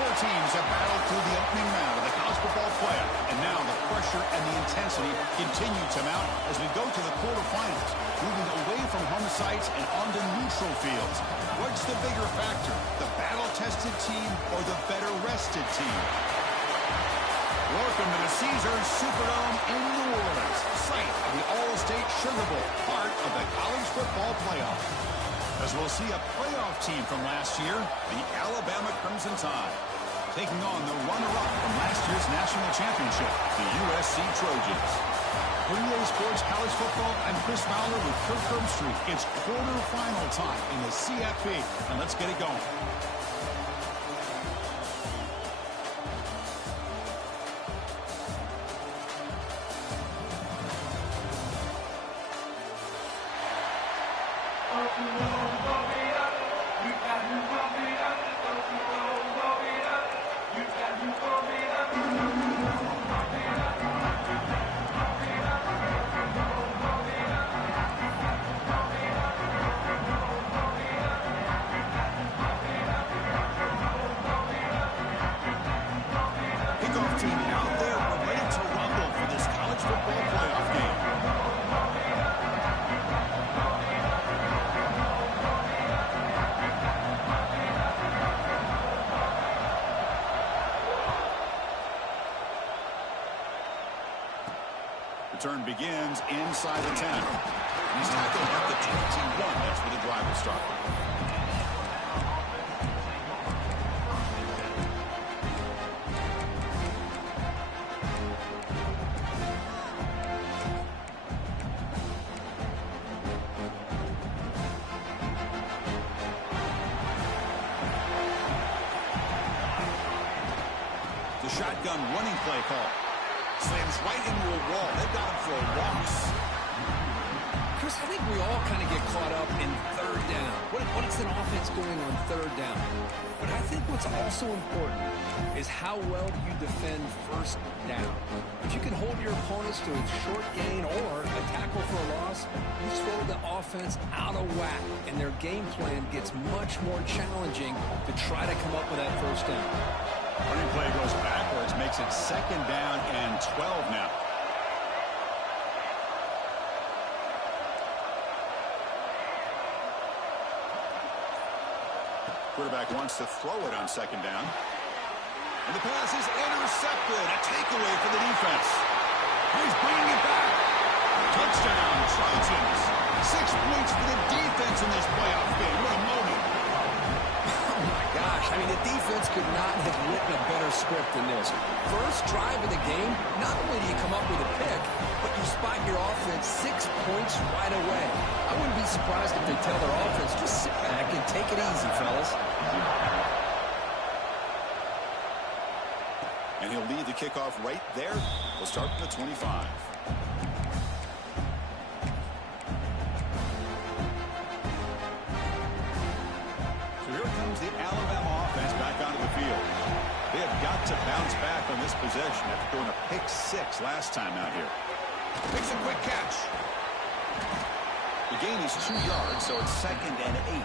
Four teams have battled through the opening round of the college football playoff, and now the pressure and the intensity continue to mount as we go to the quarterfinals, moving away from home sites and onto neutral fields. What's the bigger factor, the battle-tested team or the better-rested team? Welcome to the Caesars Superdome in New Orleans, site of the All-State Sugar Bowl, part of the college football playoff. As we'll see a playoff team from last year, the Alabama Crimson Tide, taking on the runner-up from last year's national championship, the USC Trojans. For EA Sports College Football, I'm Chris Fowler with Kirk Herbstreit. It's quarterfinal time in the CFP, and let's get it going. Return begins inside the 10. He's tackled at the 21. That's where the drive will start. The shotgun running play call. Slams right into a wall. They've got him for a loss. Chris, I think we all kind of get caught up in third down. What is an offense doing on third down? But I think what's also important is how well do you defend first down. If you can hold your opponents to a short gain or a tackle for a loss, you throw the offense out of whack, and their game plan gets much more challenging to try to come up with that first down. Running play goes backwards, makes it second down and 12 now. Quarterback wants to throw it on second down. And the pass is intercepted. A takeaway for the defense. He's bringing it back. Touchdown, Trojans. 6 points for the defense in this playoff game. What a moment. Gosh, I mean, the defense could not have written a better script than this. First drive of the game, not only do you come up with a pick, but you spot your offense 6 points right away. I wouldn't be surprised if they tell their offense, just sit back and take it easy, fellas. And he'll lead the kickoff right there. We'll start from the 25. The Alabama offense back onto the field. They have got to bounce back on this possession after throwing a pick 6 last time out here. Makes a quick catch. The gain is 2 yards, so it's second and 8.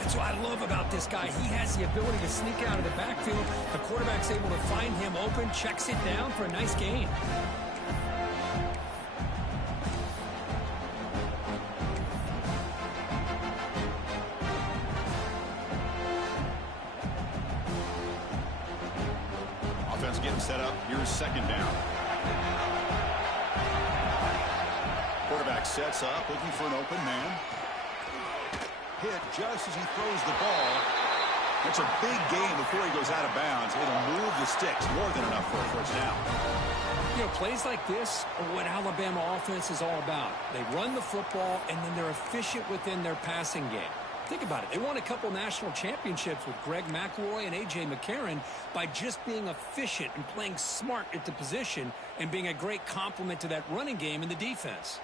That's what I love about this guy. He has the ability to sneak out of the backfield. The quarterback's able to find him open, checks it down for a nice gain. Getting set up. Here's second down. Quarterback sets up, looking for an open man. Hit just as he throws the ball. It's a big gain before he goes out of bounds. It'll move the sticks more than enough for a first down. You know, plays like this are what Alabama offense is all about. They run the football, and then they're efficient within their passing game. Think about it. They won a couple national championships with Greg McElroy and A.J. McCarron by just being efficient and playing smart at the position and being a great complement to that running game in the defense.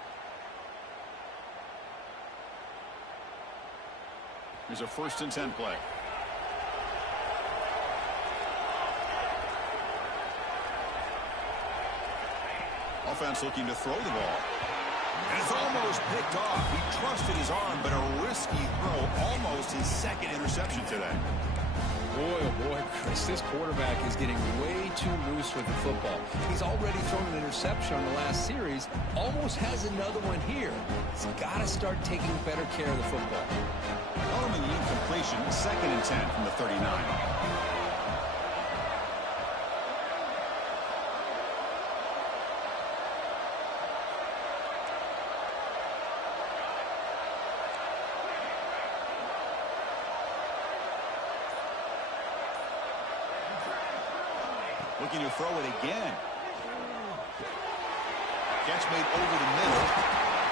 Here's a 1st and 10 play. Offense looking to throw the ball. And it's almost picked off. He trusted his arm, but a risky throw. Almost his 2nd interception today. Boy, oh boy, Chris, this quarterback is getting way too loose with the football. He's already thrown an interception on the last series, almost has another one here. He's got to start taking better care of the football. Following the incompletion, 2nd and 10 from the 39. Looking to throw it again. Catch made over the middle.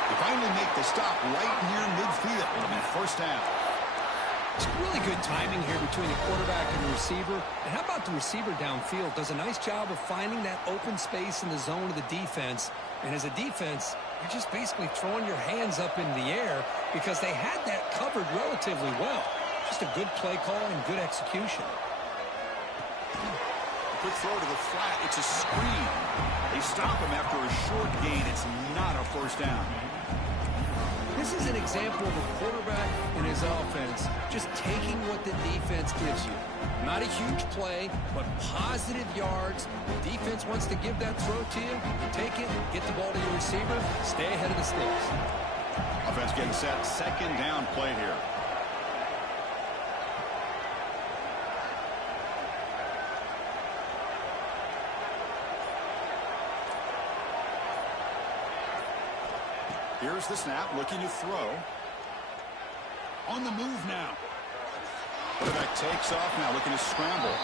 They finally make the stop right near midfield. And 1st down. It's really good timing here between the quarterback and the receiver. And how about the receiver downfield? Does a nice job of finding that open space in the zone of the defense. And as a defense, you're just basically throwing your hands up in the air because they had that covered relatively well. Just a good play call and good execution. Quick throw to the flat. It's a screen. They stop him after a short gain. It's not a 1st down. This is an example of a quarterback and his offense just taking what the defense gives you. Not a huge play, but positive yards. The defense wants to give that throw to you. You take it, get the ball to your receiver, stay ahead of the sticks. Offense getting set. 2nd down play here. Here's the snap, looking to throw. On the move now. Quarterback takes off now, looking to scramble.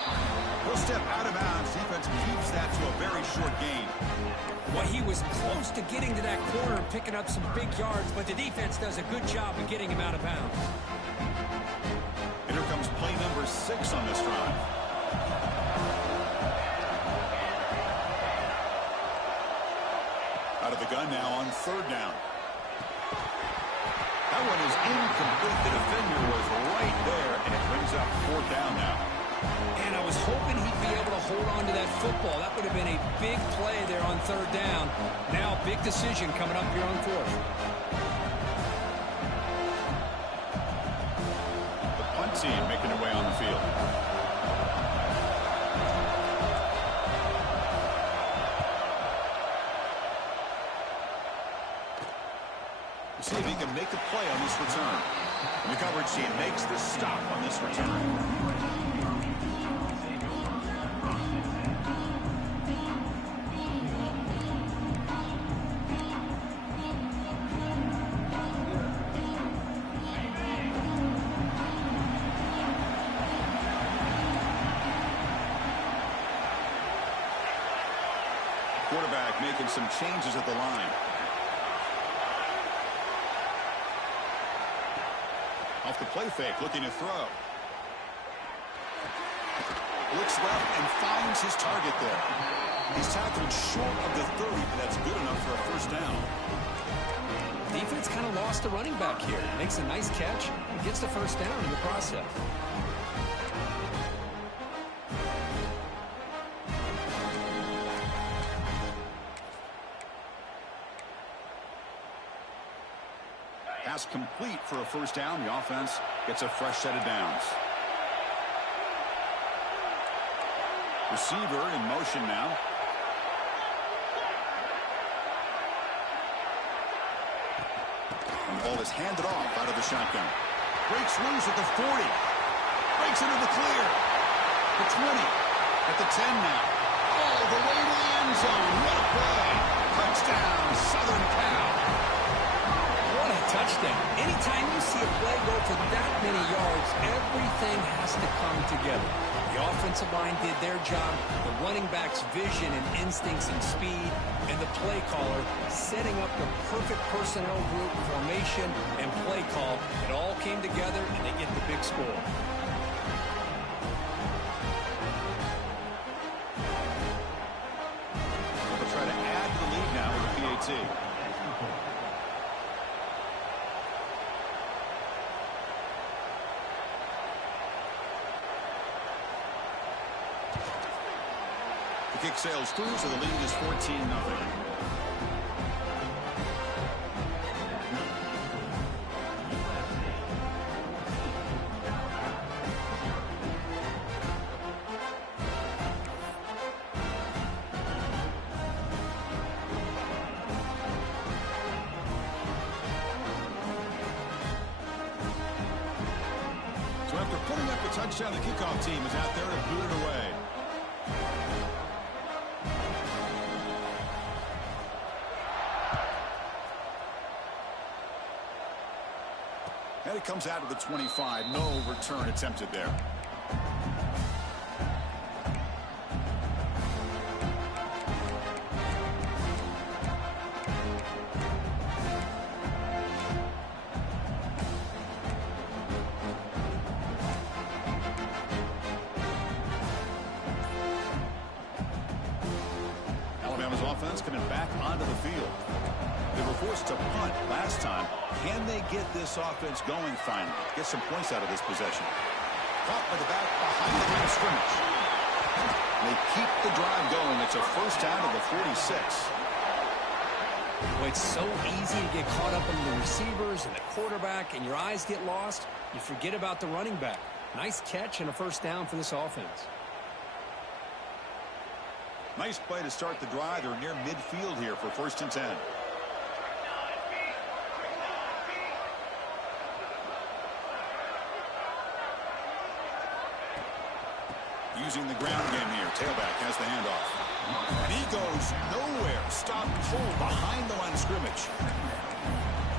He'll step out of bounds. Defense keeps that to a very short gain. Well, he was close to getting to that corner and picking up some big yards, but the defense does a good job of getting him out of bounds. And here comes play number 6 on this drive. Out of the gun now on 3rd down. That one is incomplete. The defender was right there, and it brings up 4th down now. And I was hoping he'd be able to hold on to that football. That would have been a big play there on 3rd down. Now, big decision coming up here on 4th. The punt team making their way on the field. See if he can make a play on this return. And the coverage team makes the stop on this return. Quarterback making some changes at the line. Off the play fake, looking to throw. Looks left and finds his target there. He's tackled short of the 30, but that's good enough for a 1st down. Defense kind of lost the running back here. Makes a nice catch and gets the 1st down in the process. Pass complete for a 1st down. The offense gets a fresh set of downs. Receiver in motion now. And the ball is handed off out of the shotgun. Breaks loose at the 40. Breaks into the clear. The 20. At the 10 now. All the way to the end zone. What a play. Touchdown, Southern Cal. What a touchdown. Anytime you see a play go for that many yards, everything has to come together. The offensive line did their job, the running back's vision and instincts and speed, and the play caller setting up the perfect personnel group, formation, and play call. It all came together, and they get the big score. They'll try to add to the lead now with the PAT. The kick sails through, so the lead is 14-0. After putting up a touchdown, the kickoff team is out there to boot it away. And it comes out of the 25. No return attempted there. Alabama's offense coming back onto the field. They were forced to punt last time. Can they get this offense going finally? Get some points out of this possession. Caught by the back behind the line of scrimmage. They keep the drive going. It's a first down to the 46. Well, it's so easy to get caught up in the receivers and the quarterback, and your eyes get lost. You forget about the running back. Nice catch and a first down for this offense. Nice play to start the drive. They're near midfield here for 1st and 10. Using the ground game here. Tailback has the handoff. And he goes nowhere. Stopped cold behind the line of scrimmage.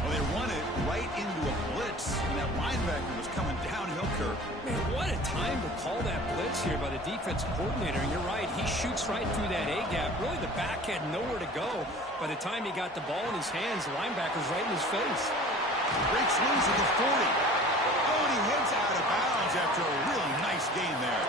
Well, they run it right into a blitz. And that linebacker was coming downhill curve. Man, what a time to call that blitz here by the defensive coordinator. And you're right, he shoots right through that A-gap. Really, the back had nowhere to go. By the time he got the ball in his hands, the linebacker's right in his face. Breaks loose at the 40. Oh, and he heads out of bounds after a really nice gain there.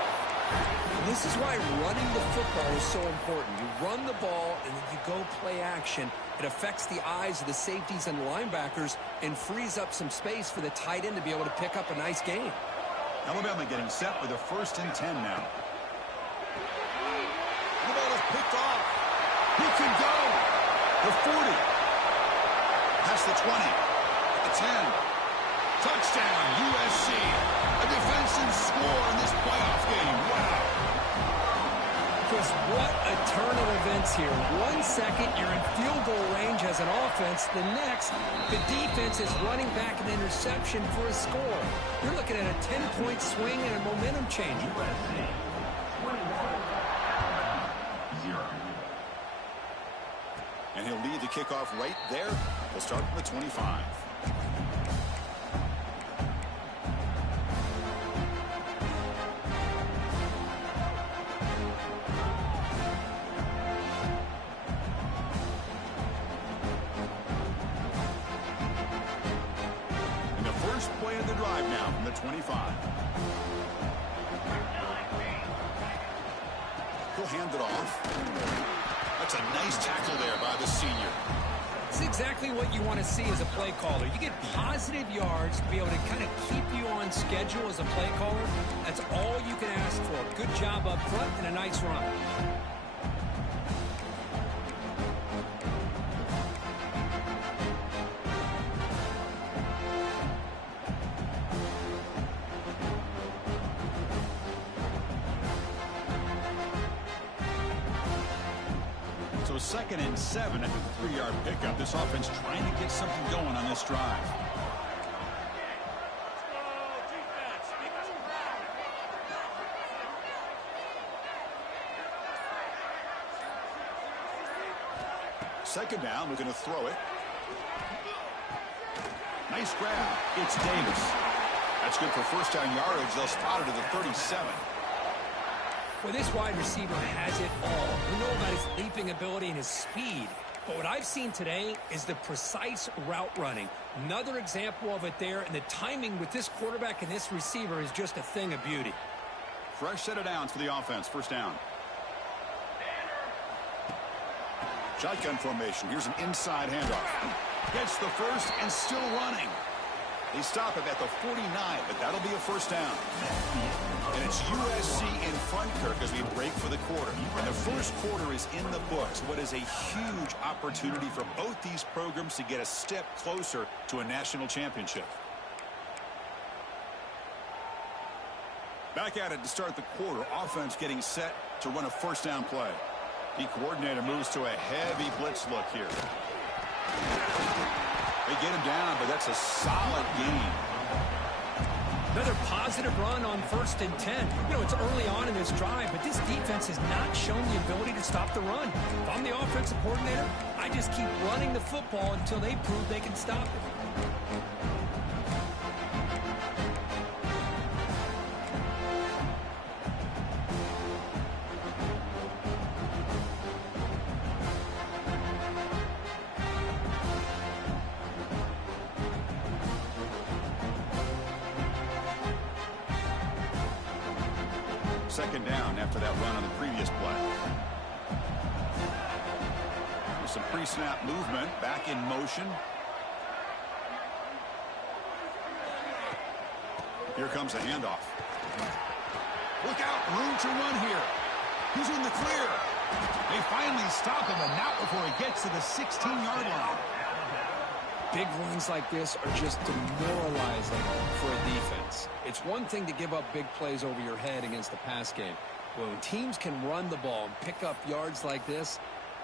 And this is why running the football is so important. You run the ball, and then you go play action. It affects the eyes of the safeties and the linebackers and frees up some space for the tight end to be able to pick up a nice gain. Alabama getting set with a 1st and 10 now. The ball is picked off. He can go. The 40. Past the 20. The 10. Touchdown, USC. A defensive score in this playoff game. Wow. Chris, what a turn of events here. 1 second, you're in field goal range as an offense. The next, the defense is running back an interception for a score. You're looking at a 10-point swing and a momentum changer. And he'll lead the kickoff right there. We'll start from the 25. Play of the drive now from the 25. He'll hand it off. That's a nice tackle there by the senior. It's exactly what you want to see as a play caller. You get positive yards to be able to kind of keep you on schedule as a play caller. That's all you can ask for. Good job up front and a nice run. So 2nd and 7 after the 3-yard pickup. This offense trying to get something going on this drive. Second down, we're going to throw it. Nice grab. It's Davis. That's good for first down yardage. They'll spot it at the 37. Well, this wide receiver has it all. We know about his leaping ability and his speed. But what I've seen today is the precise route running. Another example of it there, and the timing with this quarterback and this receiver is just a thing of beauty. Fresh set of downs for the offense. First down. Shotgun formation. Here's an inside handoff. Gets the first and still running. They stop him at the 49, but that'll be a first down. And it's USC in front, Kirk, as we break for the quarter. And the first quarter is in the books. What is a huge opportunity for both these programs to get a step closer to a national championship. Back at it to start the quarter. Offense getting set to run a first down play. The coordinator moves to a heavy blitz look here. They get him down, but that's a solid gain. Another positive run on 1st and 10. You know, it's early on in this drive, but this defense has not shown the ability to stop the run. If I'm the offensive coordinator, I just keep running the football until they prove they can stop it. Second down after that run on the previous play. With some pre-snap movement, back in motion. Here comes a handoff. Look out, room to run here. He's in the clear. They finally stop him, and not before he gets to the 16-yard line. Big runs like this are just demoralizing for a defense. It's one thing to give up big plays over your head against the pass game. But when teams can run the ball and pick up yards like this,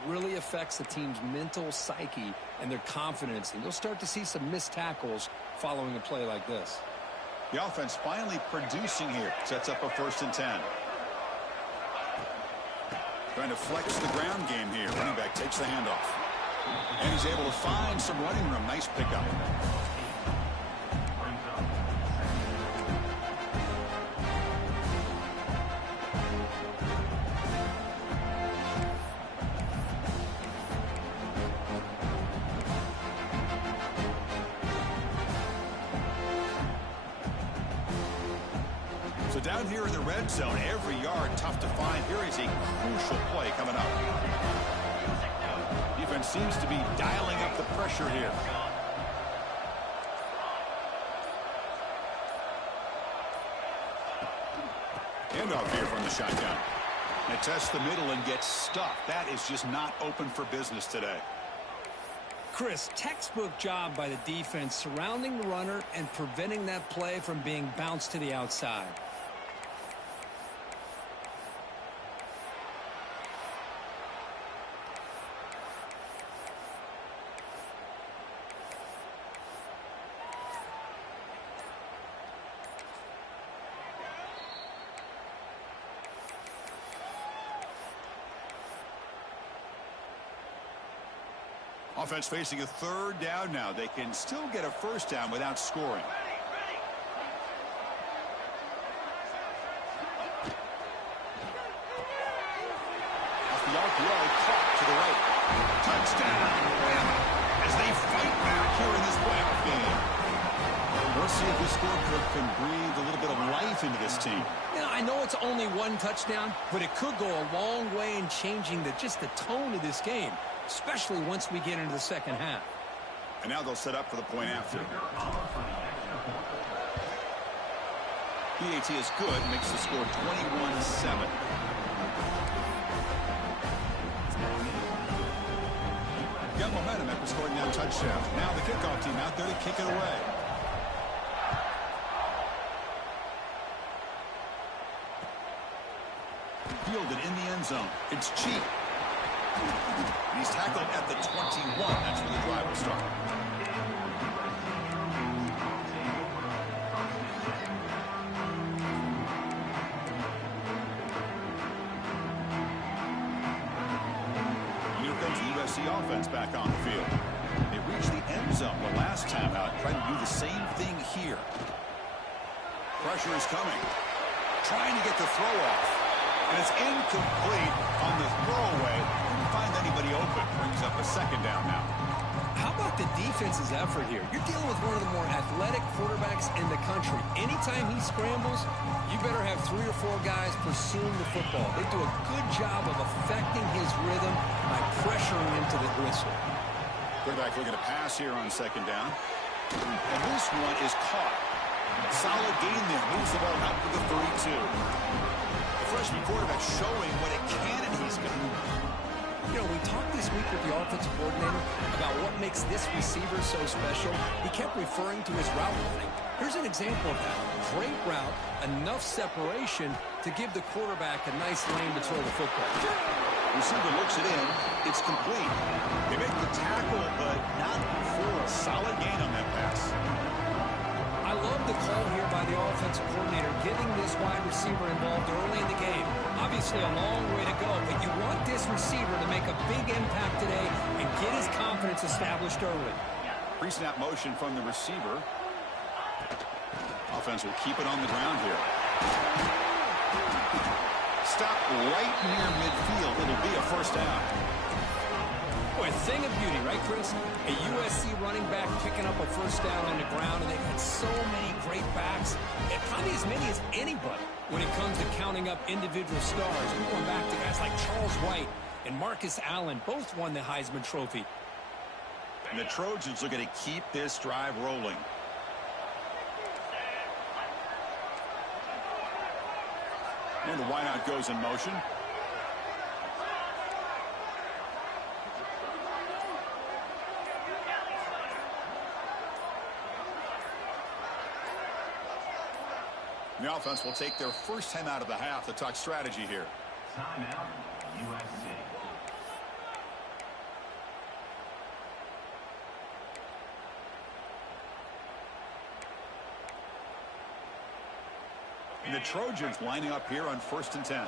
really affects the team's mental psyche and their confidence. And you'll start to see some missed tackles following a play like this. The offense finally producing here. Sets up a 1st and 10. Trying to flex the ground game here. Running back takes the handoff. And he's able to find some running room. Nice pickup. So down here in the red zone, every yard tough to find. Here is a crucial play coming up. Defense seems to be dialing up the pressure here. Handoff here from the shotgun. They test the middle and get stuffed. That is just not open for business today. Chris, textbook job by the defense surrounding the runner and preventing that play from being bounced to the outside. Offense facing a 3rd down now. They can still get a 1st down without scoring. Off the RPO, caught to the right. Touchdown, Bama, as they fight back here in this playoff game. Let's see if this score can breathe a little bit of life into this team. Now, I know it's only 1 touchdown, but it could go a long way in changing just the tone of this game, especially once we get into the second half. And now they'll set up for the point after. PAT is good, makes the score 21-7. Got momentum after scoring that touchdown. Now the kickoff team out there to kick it away. Fielded in the end zone. It's cheap. He's tackled at the 21. That's where the drive will start. Here comes the USC offense back on the field. They reached the end zone the last time out. Trying to do the same thing here. Pressure is coming. Trying to get the throw off. And it's incomplete on the throwaway. Didn't find anybody open. Brings up a 2nd down now. How about the defense's effort here? You're dealing with one of the more athletic quarterbacks in the country. Anytime he scrambles, you better have 3 or 4 guys pursuing the football. They do a good job of affecting his rhythm by pressuring him to the whistle. Quarterback looking to pass here on 2nd down. And this one is caught. Solid gain there. Moves the ball out to the 32. Freshman quarterback showing what a cannon he's got. You know, we talked this week with the offensive coordinator about what makes this receiver so special. He kept referring to his route running. Here's an example of that. Great route, enough separation to give the quarterback a nice lane to throw the football. Receiver looks it in. It's complete. They make the tackle, but not for a solid gain on that pass. I love the call here by by the offensive coordinator, getting this wide receiver involved early in the game. Obviously a long way to go, but you want this receiver to make a big impact today and get his confidence established early. Pre-snap motion from the receiver. Offense will keep it on the ground here. Stop right near midfield. It'll be a first down. Boy, a thing of beauty, right, Chris? A USC running back picking up a first down on the ground, and they've had so many great backs, and probably as many as anybody when it comes to counting up individual stars. We're going back to guys like Charles White and Marcus Allen, both won the Heisman Trophy. And the Trojans looking to keep this drive rolling. And the wideout goes in motion. The offense will take their first time out of the half to talk strategy here. Timeout, USC. And the Trojans lining up here on 1st and 10.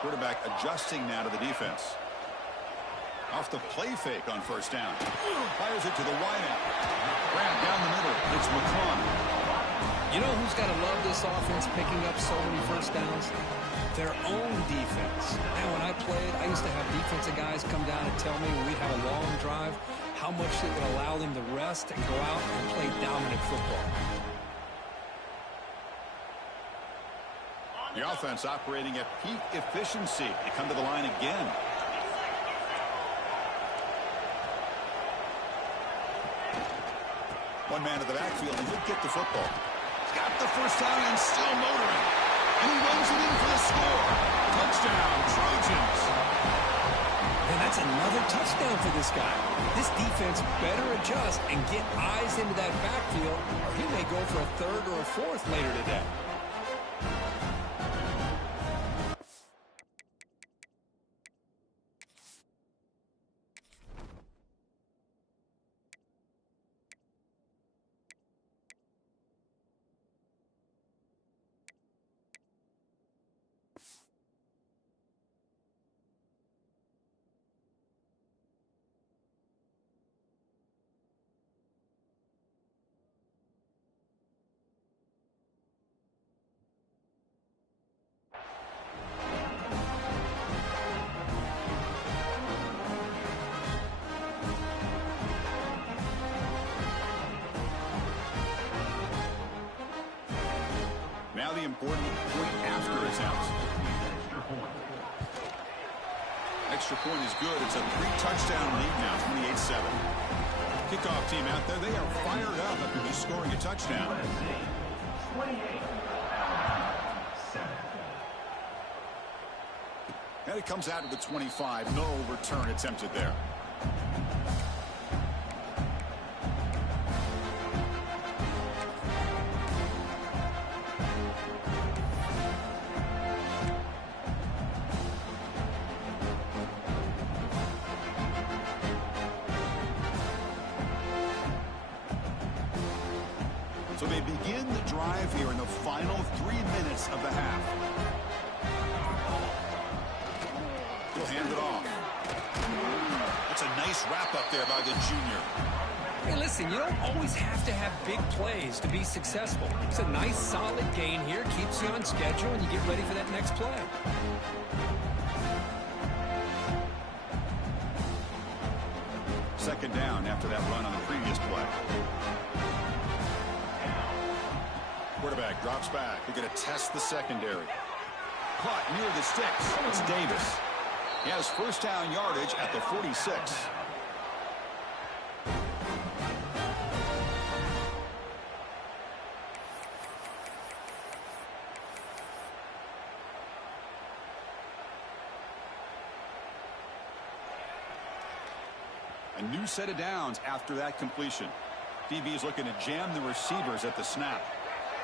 Quarterback adjusting now to the defense. Off the play fake on first down. Fires it to the wideout. Grab down the middle. It's McClung. You know who's got to love this offense picking up so many first downs? Their own defense. And when I played, I used to have defensive guys come down and tell me when we'd have a long drive how much it would allow them to rest and go out and play dominant football. The offense operating at peak efficiency. They come to the line again. One man to the backfield, and he'll get the football. He's got the first down and still motoring. And he runs it in for the score. Touchdown, Trojans. And that's another touchdown for this guy. This defense better adjust and get eyes into that backfield, or he may go for a third or a fourth later today. Now the important point after attempt. Extra point is good. It's a 3-touchdown lead now, 28-7. Kickoff team out there, they are fired up after just scoring a touchdown. And it comes out to the 25. No return attempted there. So they begin the drive here in the final 3 minutes of the half. He'll hand it off. That's a nice wrap up there by the junior. Hey, listen, you don't always have to have big plays to be successful. It's a nice, solid gain here. Keeps you on schedule, and you get ready for that next play. Second down after that run on the previous play. Quarterback drops back. They're going to test the secondary. Caught near the sticks. It's Davis. He has first down yardage at the 46. A new set of downs after that completion. DB is looking to jam the receivers at the snap.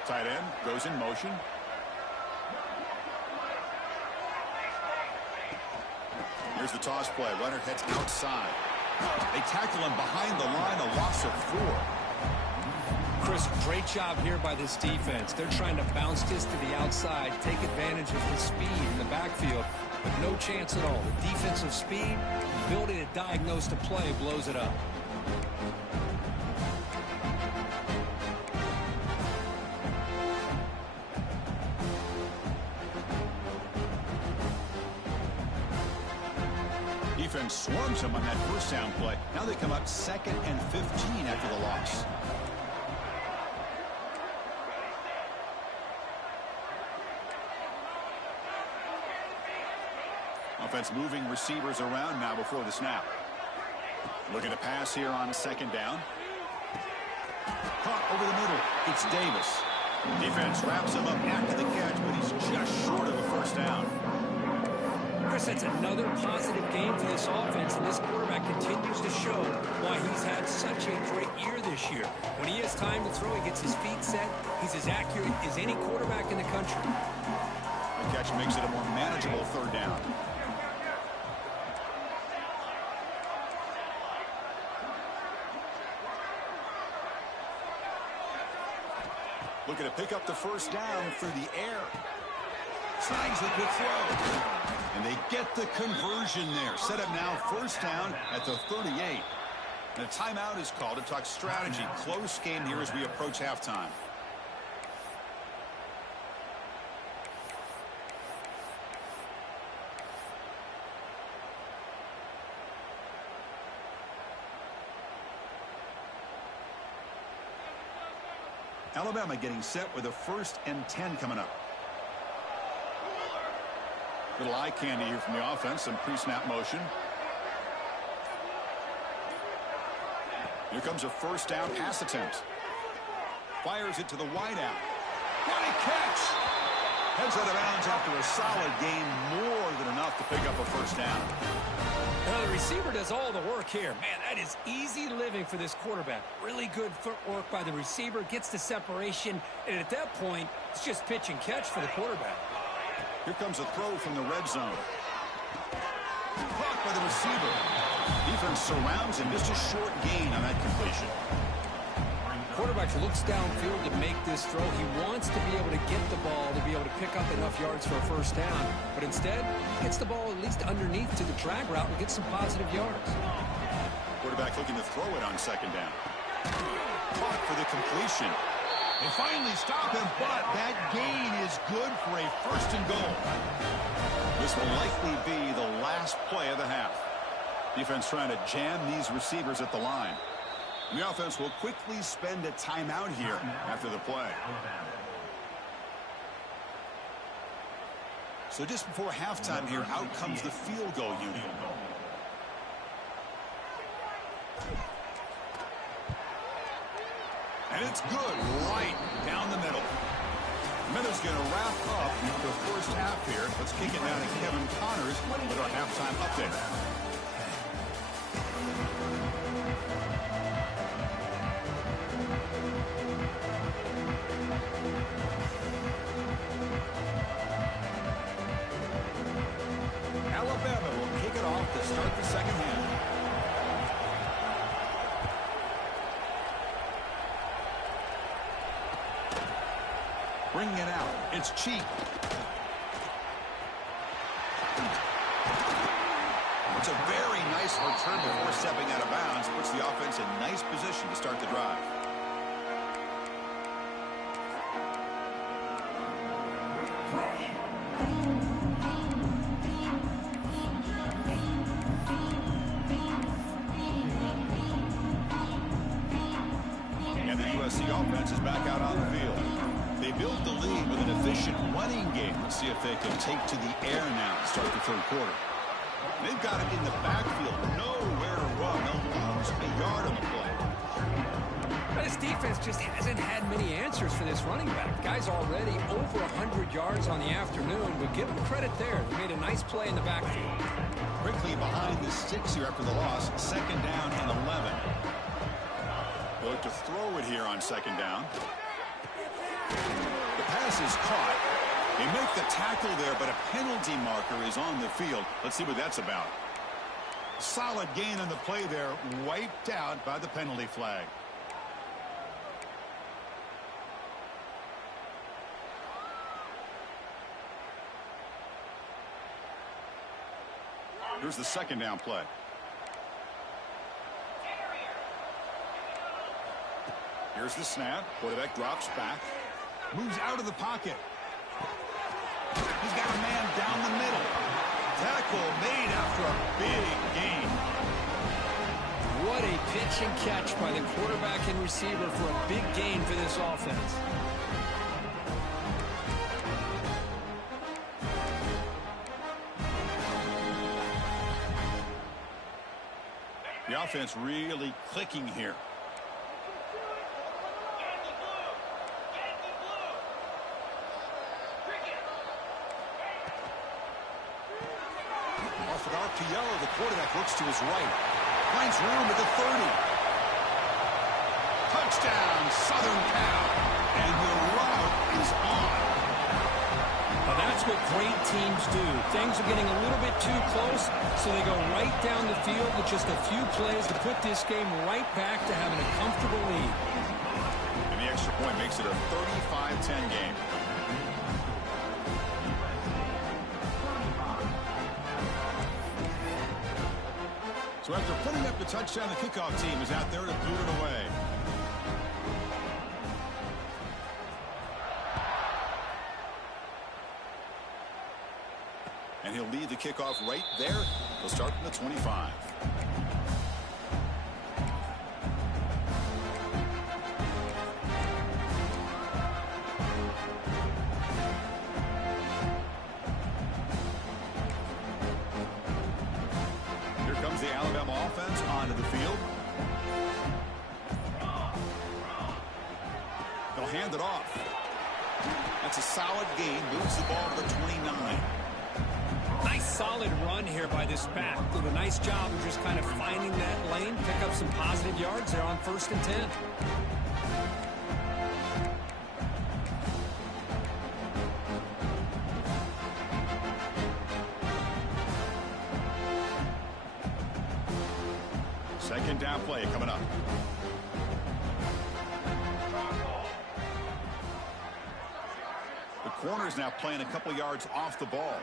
Tight end goes in motion. Here's the toss play. Runner heads outside. They tackle him behind the line, a loss of 4. Chris, great job here by this defense. They're trying to bounce this to the outside, take advantage of the speed in the backfield, but no chance at all. The defensive speed, ability to diagnose the play, blows it up. Defense swarms him on that first down play. Now they come up 2nd and 15 after the loss. Offense moving receivers around now before the snap. Looking to pass here on 2nd down. Caught over the middle. It's Davis. Defense wraps him up after the catch, but he's just short of a first down. Chris, that's another positive game for this offense, and this quarterback continues to show why he's had such a great year this year. When he has time to throw, he gets his feet set. He's as accurate as any quarterback in the country. The catch makes it a more manageable 3rd down. Looking to pick up the first down through the air. Snags the quick throw. And they get the conversion there. Set up now 1st down at the 38. And a timeout is called to talk strategy. Close game here as we approach halftime. Alabama getting set with a 1st and 10 coming up. Little eye candy here from the offense. Some pre-snap motion. Here comes a 1st down pass attempt. Fires it to the wideout. What a catch! Heads out of bounds after a solid game. More than enough to pick up a 1st down. Now the receiver does all the work here. Man, that is easy living for this quarterback. Really good footwork by the receiver. Gets the separation. And at that point, it's just pitch and catch for the quarterback. Here comes a throw from the red zone. Caught by the receiver. Defense surrounds him. Just a short gain on that completion. Quarterback looks downfield to make this throw. He wants to be able to get the ball to be able to pick up enough yards for a 1st down. But instead, gets the ball at least underneath to the drag route and gets some positive yards. Quarterback looking to throw it on 2nd down. Caught for the completion. They finally stop him, but that gain is good for a 1st and goal. This will likely be the last play of the half. Defense trying to jam these receivers at the line. The offense will quickly spend a timeout here after the play. So just before halftime here, out comes the field goal unit. And it's good right down the middle. Miller's going to wrap up the 1st half here. Let's kick it down to Kevin Connors with our halftime update. Alabama will kick it off to start the 2nd half. Bringing it out. It's cheap. It's a very nice return before stepping out of bounds. Puts the offense in nice position to start the drive. And the USC offense is back out on the field. They built the lead with an efficient running game. Let's see if they can take to the air now to start the 3rd quarter. They've got it in the backfield. Nowhere to run. They'll lose a yard on the play. This defense just hasn't had many answers for this running back. Guy's already over 100 yards on the afternoon, but give him credit there. He made a nice play in the backfield. Quickly behind the sticks here after the loss. 2nd down and 11. They'll look to throw it here on 2nd down. The pass is caught. They make the tackle there, but a penalty marker is on the field. Let's see what that's about. Solid gain on the play there, wiped out by the penalty flag. Here's the second down play. Here's the snap. Quarterback drops back. Moves out of the pocket. He's got a man down the middle. Tackle made after a big gain. What a pitch and catch by the quarterback and receiver for a big gain for this offense. The offense really clicking here. Off an RPO, the quarterback looks to his right. Finds room at the 30. Touchdown, Southern Cal. And the route is on. Well, that's what great teams do. Things are getting a little bit too close, so they go right down the field with just a few plays to put this game right back to having a comfortable lead. And the extra point makes it a 35-10 game. So after putting up the touchdown, the kickoff team is out there to boot it away. And he'll lead the kickoff right there. He'll start from the 25. Here comes the Alabama offense onto the field. They'll hand it off. That's a solid gain. Moves the ball to the 29. Nice solid run here by this back. Did a nice job of just kind of finding that lane, pick up some positive yards there on 1st and 10. Second down play coming up. The corner's now playing a couple yards off the ball.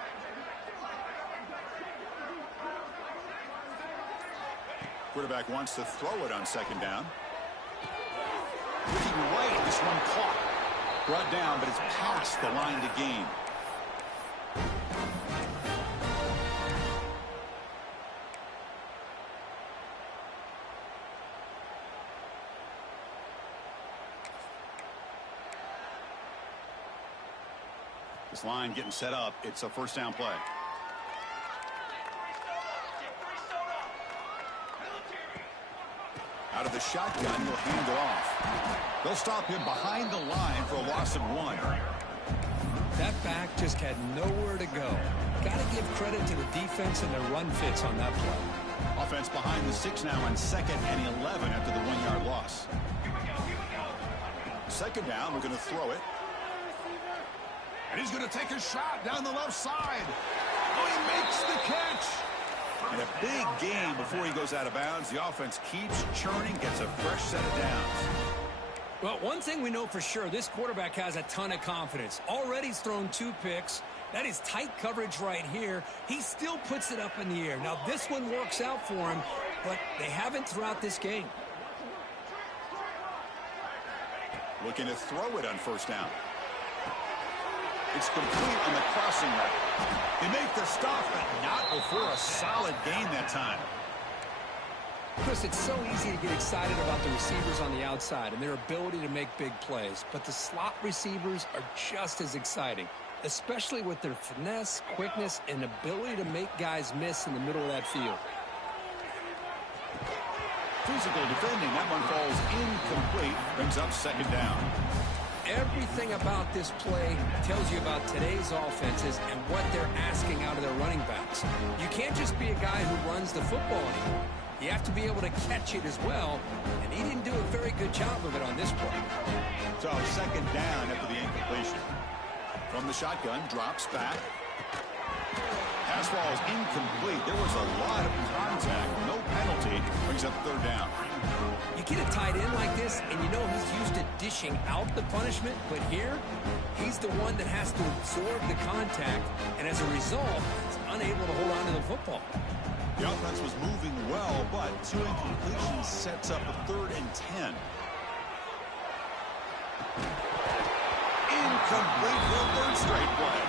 Quarterback wants to throw it on second down. Looking right, this one caught. Brought down, but it's past the line to gain. This line getting set up. It's a first down play. Out of the shotgun, he'll hand it off. They'll stop him behind the line for a loss of 1. That back just had nowhere to go. Got to give credit to the defense and their run fits on that play. Offense behind the 6 now on 2nd and 11 after the 1-yard loss. Second down, we're going to throw it. And he's going to take a shot down the left side. Oh, he makes the catch. And a big gain before he goes out of bounds. The offense keeps churning, gets a fresh set of downs. Well, one thing we know for sure, this quarterback has a ton of confidence. Already he's thrown 2 picks. That is tight coverage right here. He still puts it up in the air. Now, this one works out for him, but they haven't throughout this game. Looking to throw it on first down. It's complete on the crossing route. They make the stop, but not before a solid gain that time. Chris, it's so easy to get excited about the receivers on the outside and their ability to make big plays, but the slot receivers are just as exciting, especially with their finesse, quickness, and ability to make guys miss in the middle of that field. Physical defending. That one falls incomplete. Brings up second down. Everything about this play tells you about today's offenses and what they're asking out of their running backs. You can't just be a guy who runs the football anymore. You have to be able to catch it as well, and he didn't do a very good job of it on this play. So second down after the incompletion. From the shotgun, drops back. Fastball is incomplete. There was a lot of contact. No penalty. Brings up third down. You get a tight end like this, and you know he's used to dishing out the punishment, but here, he's the one that has to absorb the contact, and as a result, he's unable to hold on to the football. The offense was moving well, but 2 incompletions sets up a 3rd and 10. Incomplete for a 3rd straight play.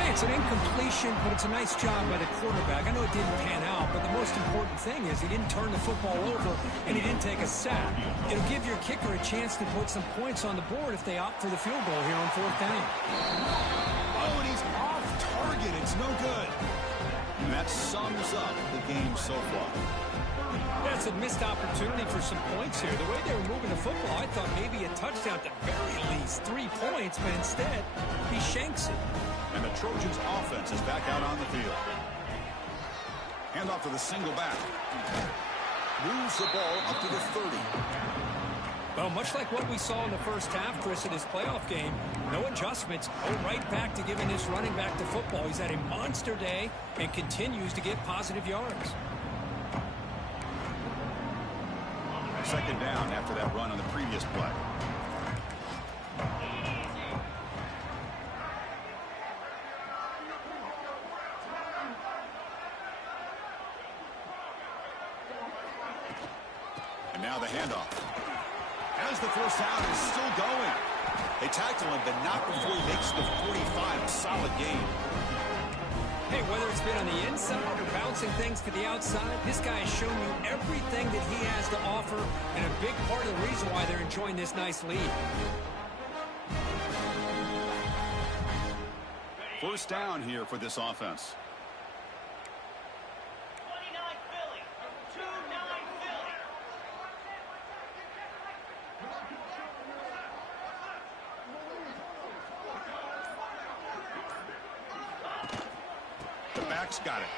Hey, it's an incompletion, but it's a nice job by the quarterback. I know it didn't pan out, but the most important thing is he didn't turn the football over, and he didn't take a sack. It'll give your kicker a chance to put some points on the board if they opt for the field goal here on 4th down. Oh, and he's off target. It's no good. And that sums up the game so far. That's a missed opportunity for some points here. The way they were moving the football, I thought maybe a touchdown at the very least, 3 points, but instead, he shanks it. And the Trojans' offense is back out on the field. Handoff to the single back. Moves the ball up to the 30. Well, much like what we saw in the first half, Chris, in his playoff game, no adjustments. Go right back to giving this running back the football. He's had a monster day and continues to get positive yards. 2nd down after that run on the previous play. And now the handoff. As the 1st down is still going. They tackle him, but not before he makes the 45. A solid game. Hey, whether it's been on the inside or bouncing things to the outside, this guy has shown you everything that he has to offer, and a big part of the reason why they're enjoying this nice lead. 1st down here for this offense. Got it.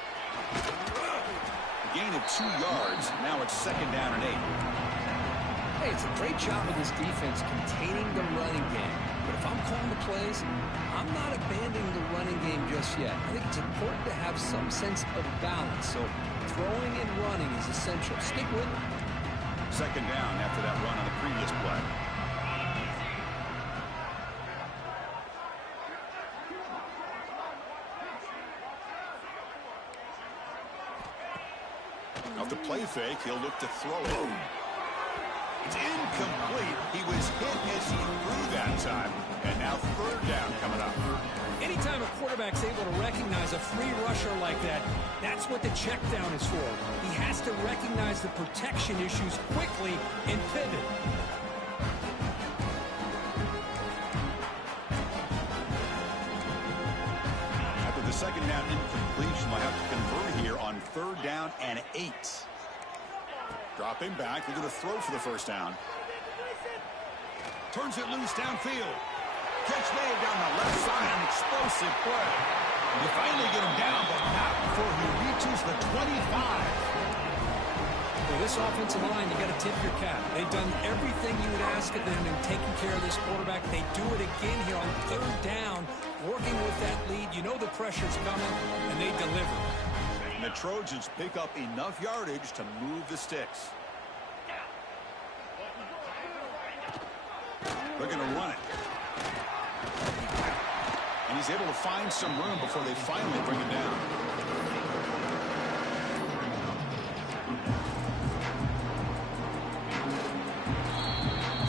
A gain of 2 yards. Now it's 2nd down and 8. Hey, it's a great job of this defense containing the running game. But if I'm calling the plays, I'm not abandoning the running game just yet. I think it's important to have some sense of balance. So throwing and running is essential. Stick with it. 2nd down after that run on the previous play. Off the play fake, he'll look to throw it. It's incomplete. He was hit as he threw that time. And now 3rd down coming up. Anytime a quarterback's able to recognize a free rusher like that, that's what the check down is for. He has to recognize the protection issues quickly and pivot. After the 2nd down incompletion, they'll have to convert here on 3rd down and 8. Dropping back, they're going to throw for the 1st down. Turns it loose downfield. Catch made down the left side, an explosive play. You finally get him down, but not before he reaches the 25. Well, this offensive line, you got to tip your cap. They've done everything you would ask of them in taking care of this quarterback. They do it again here on 3rd down, working with that lead. You know the pressure's coming, and they deliver. And the Trojans pick up enough yardage to move the sticks. They're going to run it. And he's able to find some room before they finally bring him down.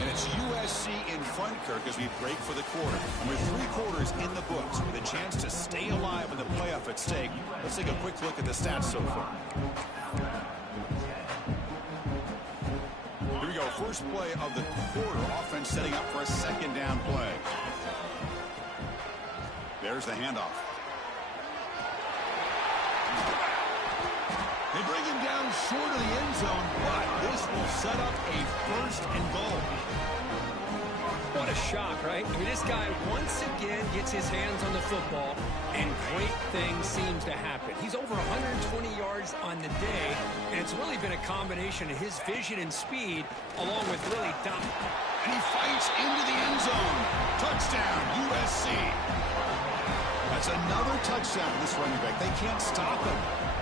And it's USC in front, Kirk, as we break for the quarter. And with 3 quarters in the books, with a chance to stay alive in the playoff at stake, let's take a quick look at the stats so far. Here we go. First play of the quarter. Offense setting up for a 2nd down play. There's the handoff. They bring him down short of the end zone, but this will set up a 1st and goal. What a shock, right? I mean, this guy once again gets his hands on the football, and great things seems to happen. He's over 120 yards on the day, and it's really been a combination of his vision and speed, along with really dominant. And he fights into the end zone. Touchdown, USC. That's another touchdown for this running back. They can't stop him.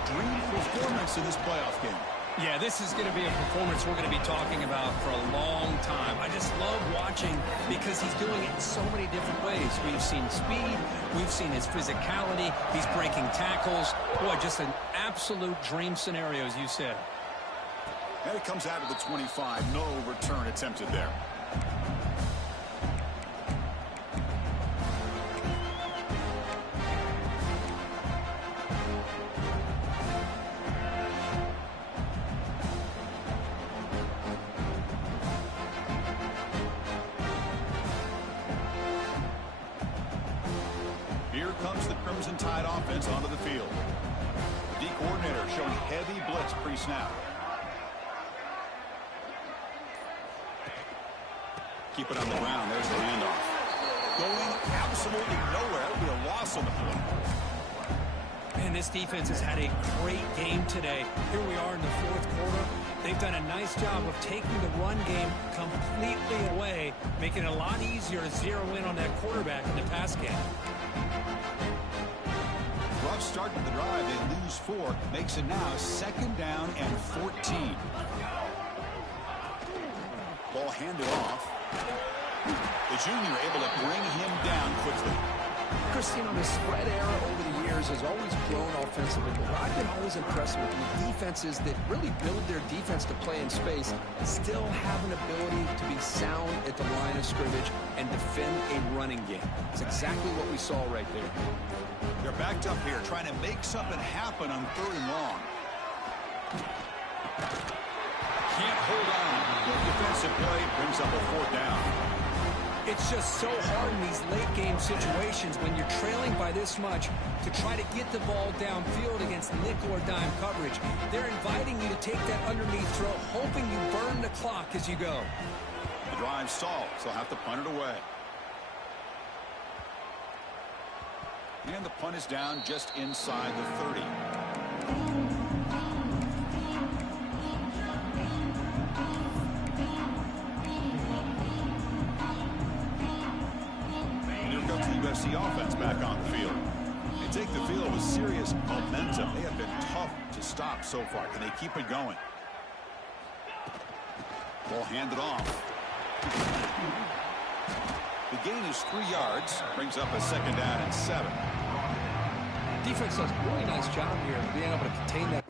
Dream performance in this playoff game. Yeah, this is going to be a performance we're going to be talking about for a long time. I just love watching because he's doing it in so many different ways. We've seen speed. We've seen his physicality. He's breaking tackles. Boy, just an absolute dream scenario, as you said. And it comes out of the 25. No return attempted there. Here comes the Crimson Tide offense onto the field. The D coordinator showing heavy blitz pre-snap. Keep it on the ground. There's the handoff. Going absolutely nowhere. It'll be a loss on the play. Man, this defense has had a great game today. Here we are in the fourth quarter. They've done a nice job of taking the run game completely away, making it a lot easier to zero in on that quarterback in the pass game. Rough start to the drive. They lose 4. Makes it now 2nd down and 14. Ball handed off. The junior able to bring him down quickly. Chris, you know, the spread era over the years has always grown offensively, but what I've been always impressed with the defenses that really build their defense to play in space still have an ability to be sound at the line of scrimmage and defend a running game. It's exactly what we saw right there. They're backed up here trying to make something happen on 3rd and long. Can't hold on. Good defensive play brings up a 4th down. It's just so hard in these late game situations when you're trailing by this much to try to get the ball downfield against nickel or dime coverage. They're inviting you to take that underneath throw, hoping you burn the clock as you go. The drive stalls. They'll have to punt it away. And the punt is down just inside the 30. The offense back on the field. They take the field with serious momentum. They have been tough to stop so far. Can they keep it going? Ball handed off. The gain is 3 yards. Brings up a 2nd down and 7. Defense does a really nice job here of being able to contain that.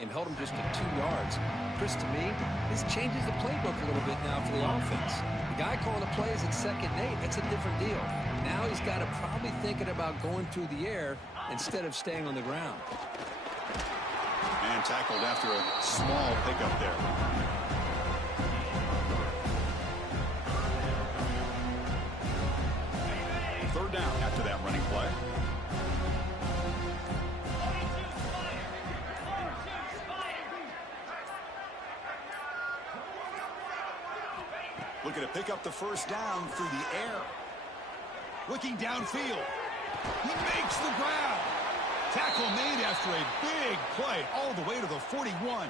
And held him just to 2 yards. Chris, to me, this changes the playbook a little bit now for the offense. The guy calling the plays at 2nd and 8, that's a different deal. Now he's got to probably thinking about going through the air instead of staying on the ground. And tackled after a small pickup there. Third down after that running play. Looking to pick up the 1st down through the air. Looking downfield. He makes the grab. Tackle made after a big play all the way to the 41.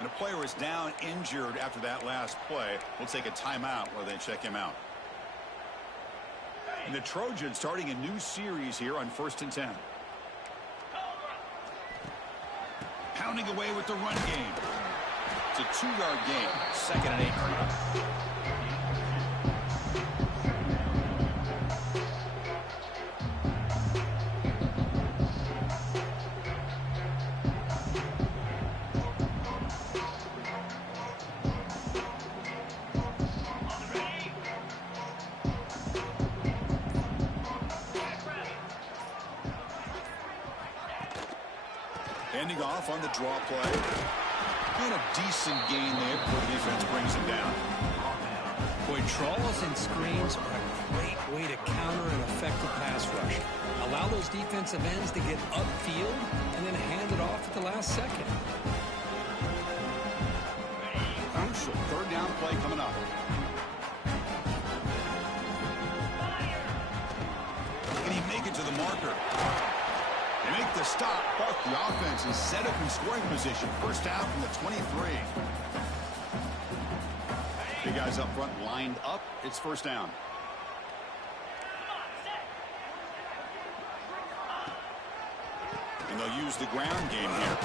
And a player is down injured after that last play. We'll take a timeout while they check him out. And the Trojans starting a new series here on 1st and 10. Pounding away with the run game. It's a 2-yard gain. 2nd and 8. Handing off on the draw play. And a decent gain there before the defense brings him down. Boy, draws and screens are a great way to counter an effective pass rush. Allow those defensive ends to get upfield and then hand it off at the last second. Crucial third down play coming up. Can he make it to the marker? They make the stop, but the offense is set up in scoring position. First down from the 23. The guys up front lined up. It's first down. And they'll use the ground game here.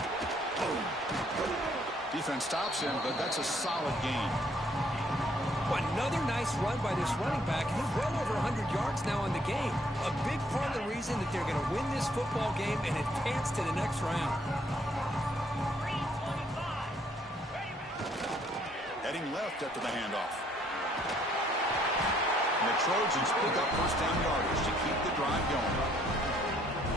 Defense stops him, but that's a solid gain. Another nice run by this running back. He's well over 100 yards now on the game. A big part of the reason that they're going to win this football game and advance to the next round. Heading left after the handoff. And the Trojans pick up first down yardage to keep the drive going.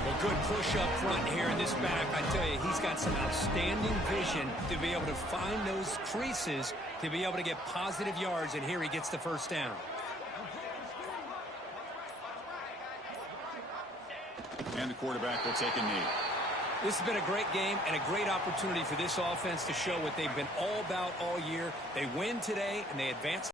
Well, good push up front here in this back. I tell you, he's got some outstanding vision to be able to find those creases, to be able to get positive yards, and here he gets the first down. And the quarterback will take a knee. This has been a great game and a great opportunity for this offense to show what they've been all about all year. They win today, and they advance.